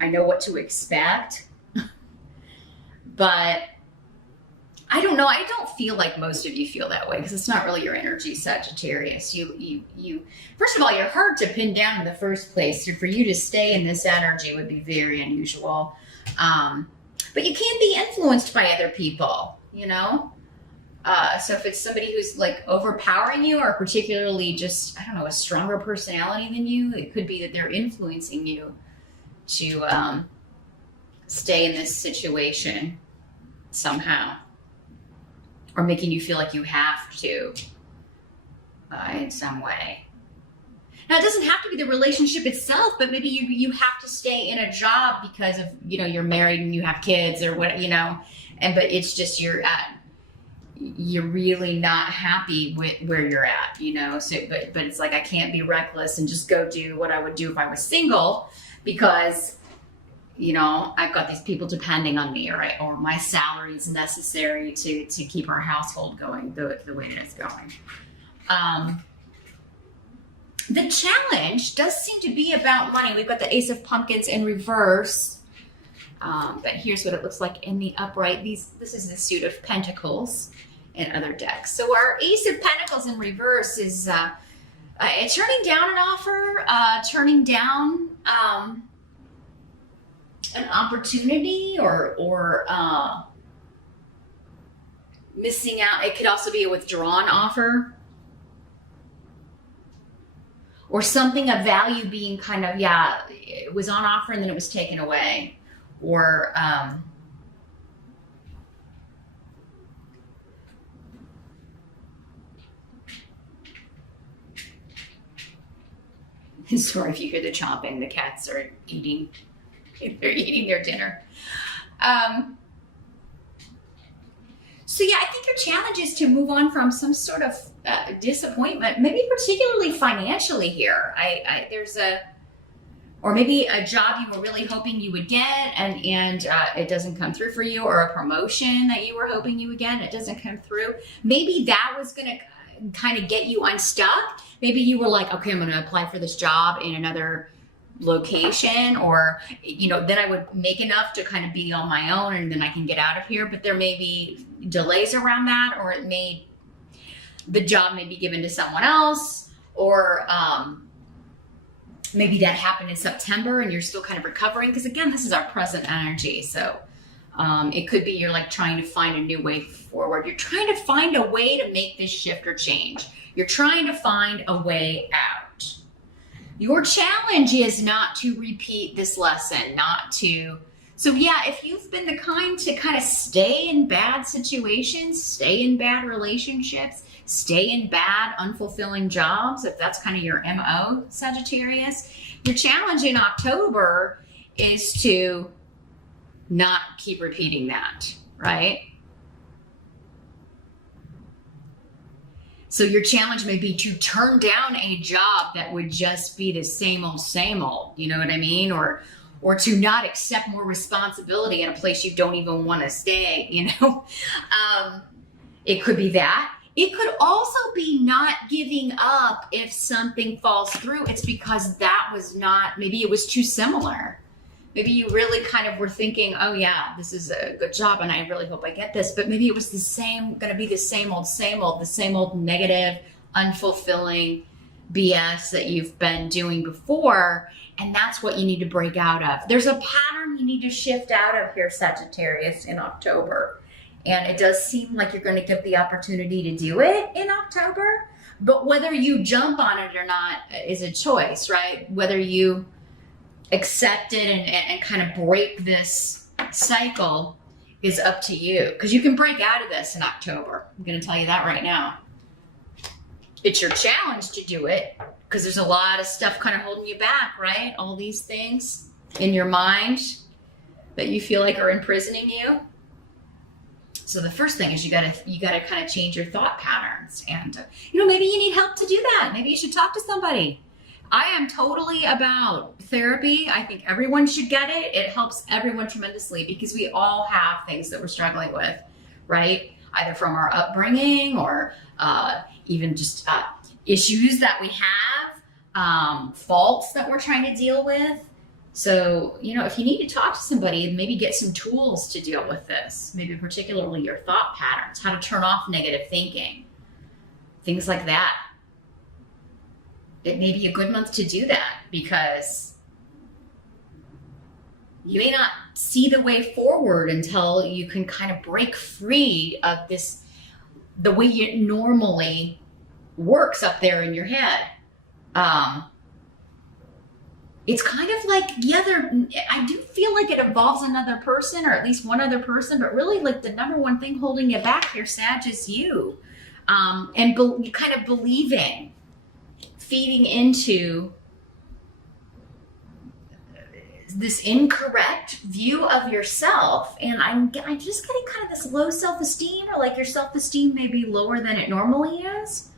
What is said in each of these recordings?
I know what to expect, but I don't know. I don't feel like most of you feel that way because it's not really your energy, Sagittarius. You. First of all, you're hard to pin down in the first place. So for you to stay in this energy would be very unusual. But you can't be influenced by other people, you know? So if it's somebody who's like overpowering you or particularly just, I don't know, a stronger personality than you, it could be that they're influencing you to stay in this situation somehow. Or making you feel like you have to in some way. Now, it doesn't have to be the relationship itself, but maybe you have to stay in a job because of, you know, you're married and you have kids or what, you know, but it's just you're really not happy with where you're at, you know. So, but it's like I can't be reckless and just go do what I would do if I was single because, you know, I've got these people depending on me, or my salary is necessary to keep our household going the way that it's going. The challenge does seem to be about money. We've got the Ace of Pumpkins in reverse, but here's what it looks like in the upright. This is the suit of Pentacles and other decks. So our Ace of Pentacles in reverse is turning down an offer, turning down an opportunity or missing out. It could also be a withdrawn offer or something of value being kind of, it was on offer and then it was taken away, or sorry if you hear the chomping, the cats are eating. They're eating their dinner. So yeah, I think your challenge is to move on from some sort of disappointment, maybe particularly financially here. Or maybe a job you were really hoping you would get and it doesn't come through for you, or a promotion that you were hoping you would get and it doesn't come through. Maybe that was going to kind of get you unstuck. Maybe you were like, okay, I'm going to apply for this job in another location, or, you know, then I would make enough to kind of be on my own and then I can get out of here. But there may be delays around that, or the job may be given to someone else, or maybe that happened in September and you're still kind of recovering. Because again, this is our present energy. So it could be you're like trying to find a new way forward. You're trying to find a way to make this shift or change. You're trying to find a way out. Your challenge is not to repeat this lesson, so yeah, if you've been the kind to kind of stay in bad situations, stay in bad relationships, stay in bad, unfulfilling jobs, if that's kind of your MO, Sagittarius, your challenge in October is to not keep repeating that, right? So your challenge may be to turn down a job that would just be the same old, you know what I mean? Or to not accept more responsibility in a place you don't even want to stay, you know? It could be that. It could also be not giving up if something falls through. It's because that was not, maybe it was too similar. Maybe you really kind of were thinking, oh yeah, this is a good job and I really hope I get this. But maybe it was going to be the same old negative, unfulfilling BS that you've been doing before. And that's what you need to break out of. There's a pattern you need to shift out of here, Sagittarius, in October. And it does seem like you're going to get the opportunity to do it in October. But whether you jump on it or not is a choice, right? Whether you accept it and kind of break this cycle is up to you, because you can break out of this in October. I'm going to tell you that right now. It's your challenge to do it because there's a lot of stuff kind of holding you back, right? All these things in your mind that you feel like are imprisoning you. So the first thing is you gotta kind of change your thought patterns, and you know, maybe you need help to do that. Maybe you should talk to somebody. I am totally about therapy. I think everyone should get it. It helps everyone tremendously because we all have things that we're struggling with, right? Either from our upbringing or even just issues that we have, faults that we're trying to deal with. So, if you need to talk to somebody, maybe get some tools to deal with this, maybe particularly your thought patterns, how to turn off negative thinking, things like that. It may be a good month to do that because you may not see the way forward until you can kind of break free of this, the way it normally works up there in your head. It's kind of like, I do feel like it involves another person, or at least one other person, but really like the number one thing holding you back here, Sag, is you. And kind of believing, feeding into this incorrect view of yourself. And I'm just getting kind of this low self-esteem, or like your self-esteem may be lower than it normally is.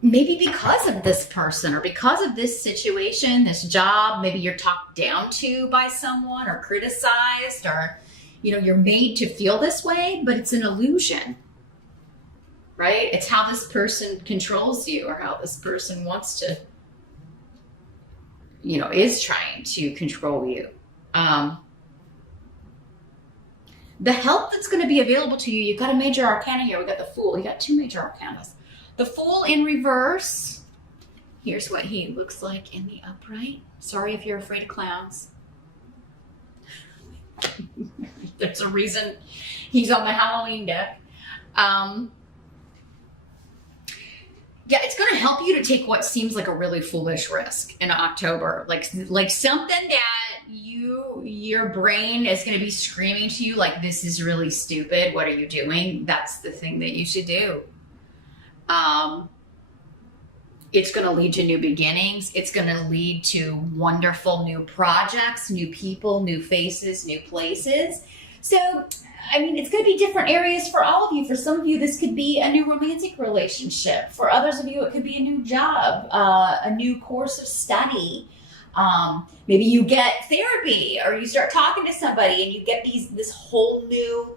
Maybe because of this person, or because of this situation, this job, maybe you're talked down to by someone or criticized, or, you're made to feel this way, but it's an illusion, right? It's how this person controls you, or how this person wants to, is trying to control you. The help that's going to be available to you, you've got a major arcana here. We got the Fool. You got two major arcanas. The Fool in reverse. Here's what he looks like in the upright. Sorry if you're afraid of clowns. There's a reason he's on the Halloween deck. Yeah, it's going to help you to take what seems like a really foolish risk in October. Like something that your brain is going to be screaming to you like, this is really stupid. What are you doing? That's the thing that you should do. It's going to lead to new beginnings. It's going to lead to wonderful new projects, new people, new faces, new places. So, it's going to be different areas for all of you. For some of you, this could be a new romantic relationship. For others of you, it could be a new job, a new course of study. Maybe you get therapy, or you start talking to somebody and you get this whole new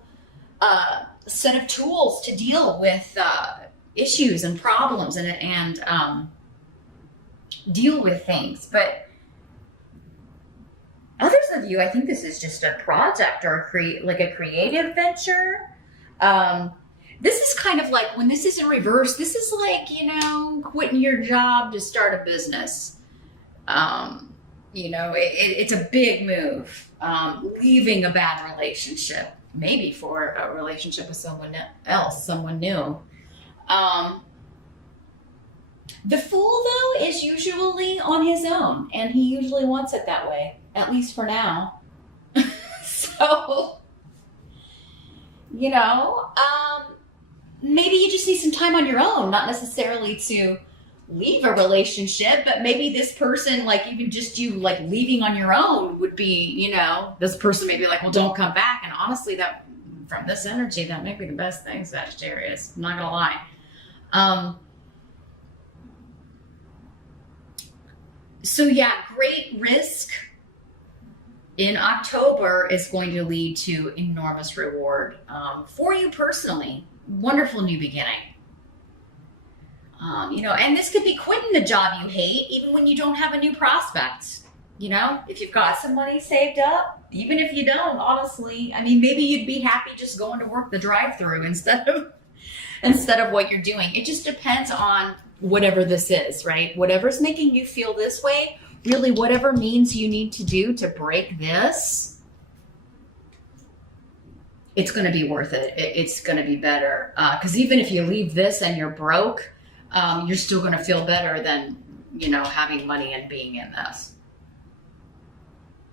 set of tools to deal with issues and problems and deal with things. But others of you, I think this is just a project or a creative venture. This is kind of like, when this is in reverse, this is like, quitting your job to start a business. It's a big move. Leaving a bad relationship, maybe for a relationship with someone else, someone new. The Fool, though, is usually on his own, and he usually wants it that way, at least for now. So, maybe you just need some time on your own, not necessarily to leave a relationship, but maybe this person, like, even just you, like, leaving on your own would be, this person may be like, well, don't come back. And honestly, that, from this energy, that may be the best thing, Sagittarius. I'm not gonna lie. So yeah, great risk in October is going to lead to enormous reward for you personally. Wonderful new beginning. And this could be quitting the job you hate, even when you don't have a new prospect. If you've got some money saved up, even if you don't, honestly, maybe you'd be happy just going to work the drive-through instead of what you're doing. It just depends on whatever this is, right? Whatever's making you feel this way, really whatever means you need to do to break this, it's going to be worth it. It's going to be better. Because even if you leave this and you're broke, you're still going to feel better than, having money and being in this.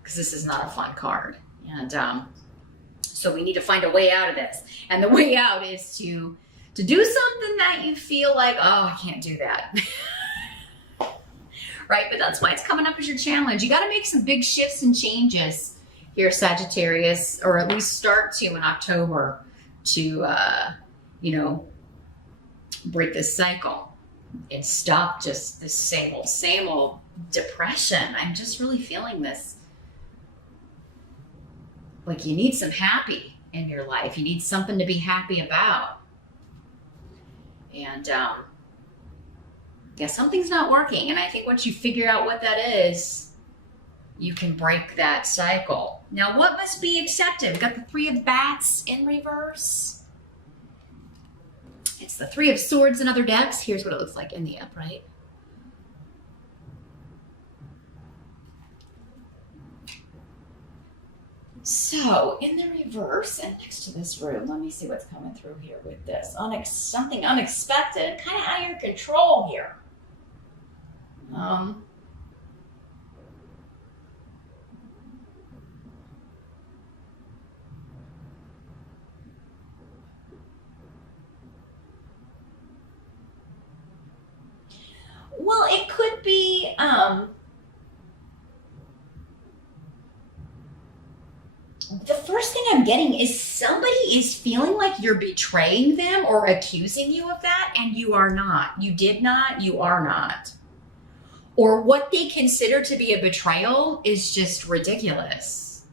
Because this is not a fun card. And so we need to find a way out of this. And the way out is to do something that you feel like, oh, I can't do that. Right? But that's why it's coming up as your challenge. You got to make some big shifts and changes here, Sagittarius, or at least start to in October to, break this cycle and stop just this same old depression. I'm just really feeling this. Like you need some happy in your life. You need something to be happy about. And Yeah, something's not working. And I think once you figure out what that is, you can break that cycle. Now, what must be accepted? We've got the Three of Bats in reverse. It's the Three of Swords in other decks. Here's what it looks like in the upright. So, in the reverse and next to this room, let me see what's coming through here with this. Something unexpected, kind of out of your control here. Well, it could be, the first thing I'm getting is somebody is feeling like you're betraying them or accusing you of that, and you are not. You did not, you are not. Or what they consider to be a betrayal is just ridiculous.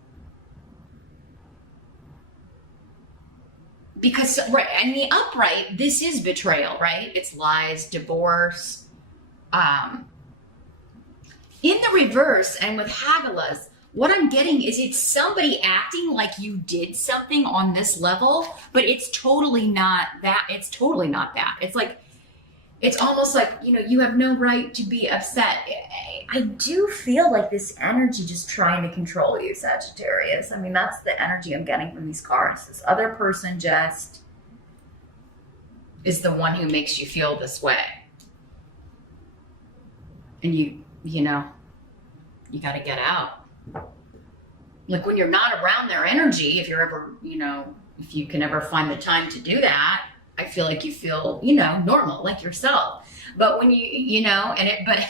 Because, right, in the upright, this is betrayal, right? It's lies, divorce. In the reverse, and with Hagalaz, what I'm getting is it's somebody acting like you did something on this level, but it's totally not that. It's totally not that. It's like, it's almost like, you know, you have no right to be upset. I do feel like this energy just trying to control you, Sagittarius. I mean, that's the energy I'm getting from these cards. This other person just is the one who makes you feel this way. And you know, you got to get out. Like when you're not around their energy, if you're ever, you know, if you can ever find the time to do that, I feel like you feel, you know, normal, like yourself. But when you know, but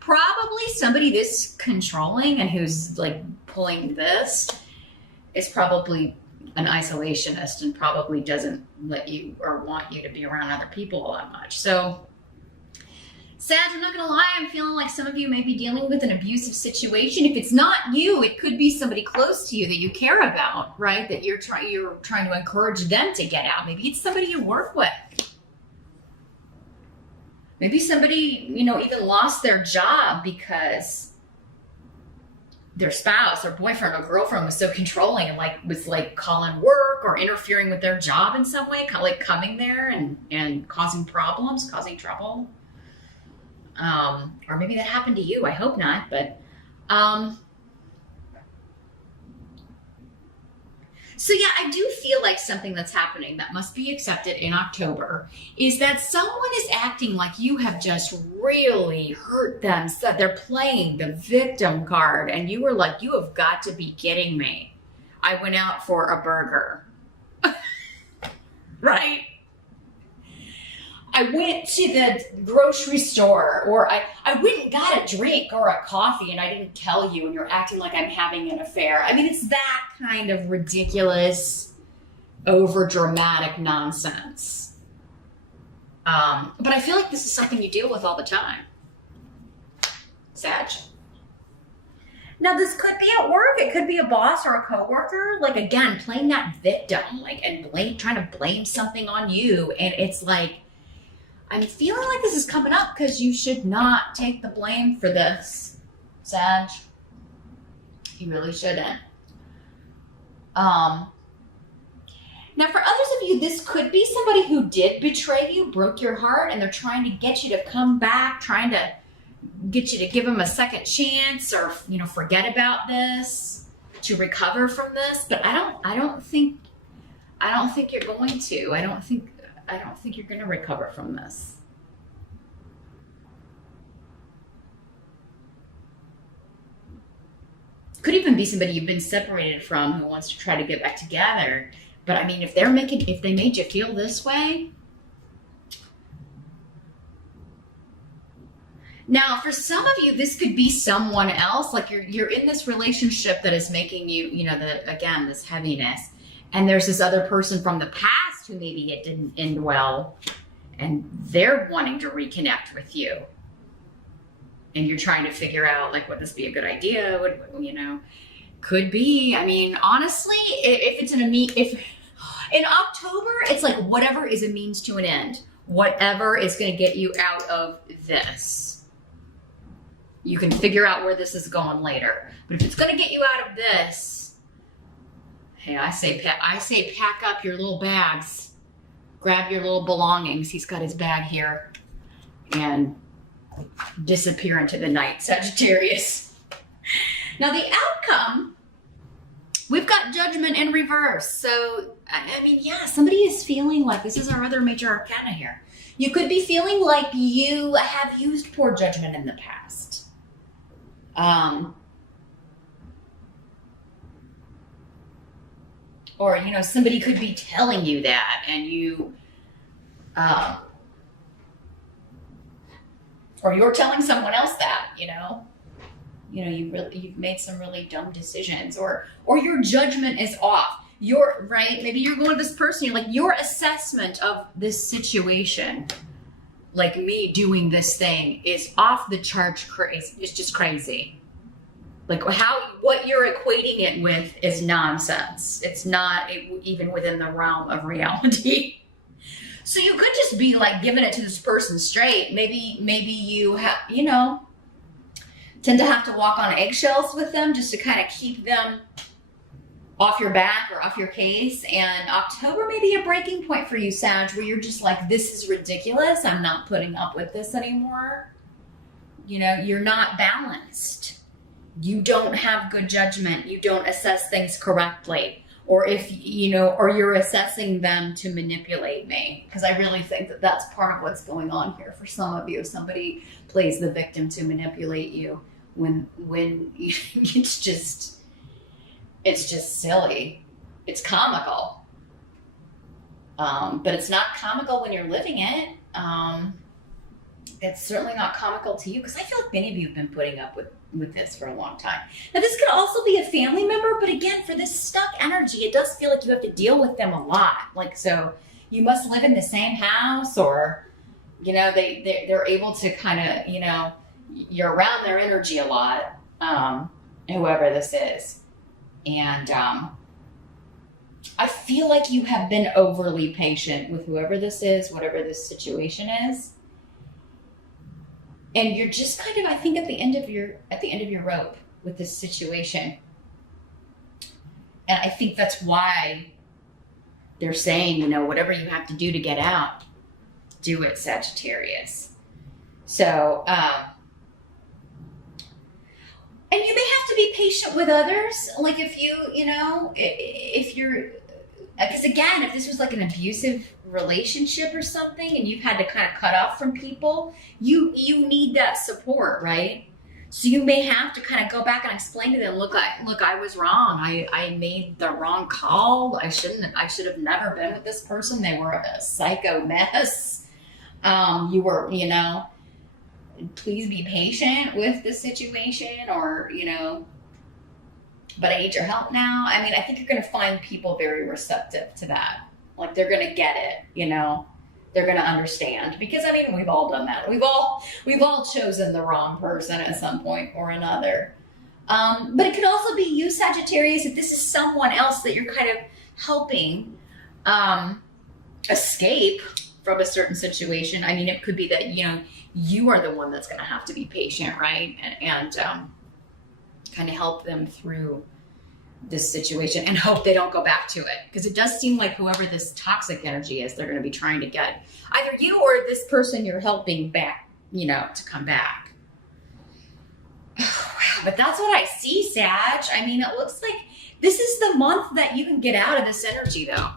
probably somebody this controlling and who's like pulling this is probably an isolationist and probably doesn't let you or want you to be around other people that much. So, Sag, I'm not gonna lie, I'm feeling like some of you may be dealing with an abusive situation. If it's not you, it could be somebody close to you that you care about, right? That you're trying to encourage them to get out. Maybe it's somebody you work with. Maybe somebody, you know, even lost their job because their spouse or boyfriend or girlfriend was so controlling and was calling work or interfering with their job in some way, kind of like coming there and causing problems, causing trouble. Or maybe that happened to you. I hope not, but, so yeah, I do feel like something that's happening that must be accepted in October is that someone is acting like you have just really hurt them. So they're playing the victim card and you were like, you have got to be kidding me. I went out for a burger, right? I went to the grocery store, or I went and got a drink or a coffee and I didn't tell you and you're acting like I'm having an affair. I mean, it's that kind of ridiculous, over dramatic nonsense. But I feel like this is something you deal with all the time, Sag. Now, this could be at work. It could be a boss or a coworker. Like, again, playing that victim, and trying to blame something on you. And it's like, I'm feeling like this is coming up because you should not take the blame for this, Sag. You really shouldn't. Now, for others of you, this could be somebody who did betray you, broke your heart, and they're trying to get you to come back, trying to get you to give them a second chance or, you know, forget about this, to recover from this. But I don't think you're going to. I don't think you're going to recover from this. Could even be somebody you've been separated from who wants to try to get back together. But I mean, if they made you feel this way. Now, for some of you, this could be someone else. Like you're in this relationship that is making you, you know, this heaviness. And there's this other person from the past who maybe it didn't end well, and they're wanting to reconnect with you. And you're trying to figure out, like, would this be a good idea? You know, could be. I mean, honestly, if it's if in October, it's like whatever is a means to an end. whatever is going to get you out of this. You can figure out where this is going later. But if it's going to get you out of this, hey, I say pack up your little bags. Grab your little belongings. He's got his bag here. And disappear into the night, Sagittarius. Now the outcome, we've got Judgment in reverse. So, I mean, yeah, somebody is feeling like, this is our other major arcana here. You could be feeling like you have used poor judgment in the past. Or, you know, somebody could be telling you that, and you, or you're telling someone else that, you know, you've made some really dumb decisions, or your judgment is off. You're right. Maybe you're going to this person, you're like, your assessment of this situation, like me doing this thing, is off the charts crazy. It's just crazy. Like what you're equating it with is nonsense. It's not even within the realm of reality. So you could just be like giving it to this person straight. Maybe you have, you know, tend to have to walk on eggshells with them just to kind of keep them off your back or off your case. And October may be a breaking point for you, Sag, where you're just like, this is ridiculous. I'm not putting up with this anymore. You know, you're not balanced. You don't have good judgment. You don't assess things correctly. Or if, you know, or you're assessing them to manipulate me. Because I really think that that's part of what's going on here for some of you. Somebody plays the victim to manipulate you when it's just silly. It's comical. But it's not comical when you're living it. It's certainly not comical to you, because I feel like many of you have been putting up with this for a long time. Now, this could also be a family member, but again, for this stuck energy, it does feel like you have to deal with them a lot. Like, so you must live in the same house, or, you know, they're able to kind of, you know, you're around their energy a lot, whoever this is. And I feel like you have been overly patient with whoever this is, whatever this situation is. And you're just kind of, I think, at the end of your rope with this situation. And I think that's why they're saying, you know, whatever you have to do to get out, do it, Sagittarius. So, and you may have to be patient with others. Like if you're, because again, if this was like an abusive relationship or something and you've had to kind of cut off from people, you need that support, right? So you may have to kind of go back and explain to them, look, I was wrong. I made the wrong call. I should have never been with this person. They were a psycho mess. You were, you know, please be patient with the situation, or, you know, but I need your help now. I mean, I think you're going to find people very receptive to that. Like, they're going to get it, you know, they're going to understand, because I mean, we've all done that. We've all chosen the wrong person at some point or another. But it could also be you, Sagittarius, if this is someone else that you're kind of helping escape from a certain situation. I mean, it could be that, you know, you are the one that's going to have to be patient, right? And kind of help them through this situation and hope they don't go back to it. Because it does seem like whoever this toxic energy is, they're going to be trying to get either you or this person you're helping back, you know, to come back. But that's what I see, Sag. I mean, it looks like this is the month that you can get out of this energy, though.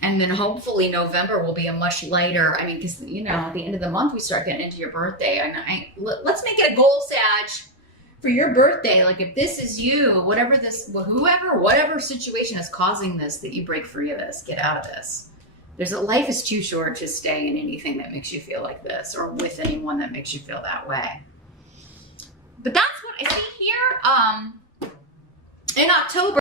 And then hopefully November will be a much lighter, I mean, because, you know, at the end of the month, we start getting into your birthday. And let's make it a goal, Sag, for your birthday. Like, if this is you, whatever situation is causing this, that you break free of this, get out of this. Life is too short to stay in anything that makes you feel like this, or with anyone that makes you feel that way. But that's what I see here. In October,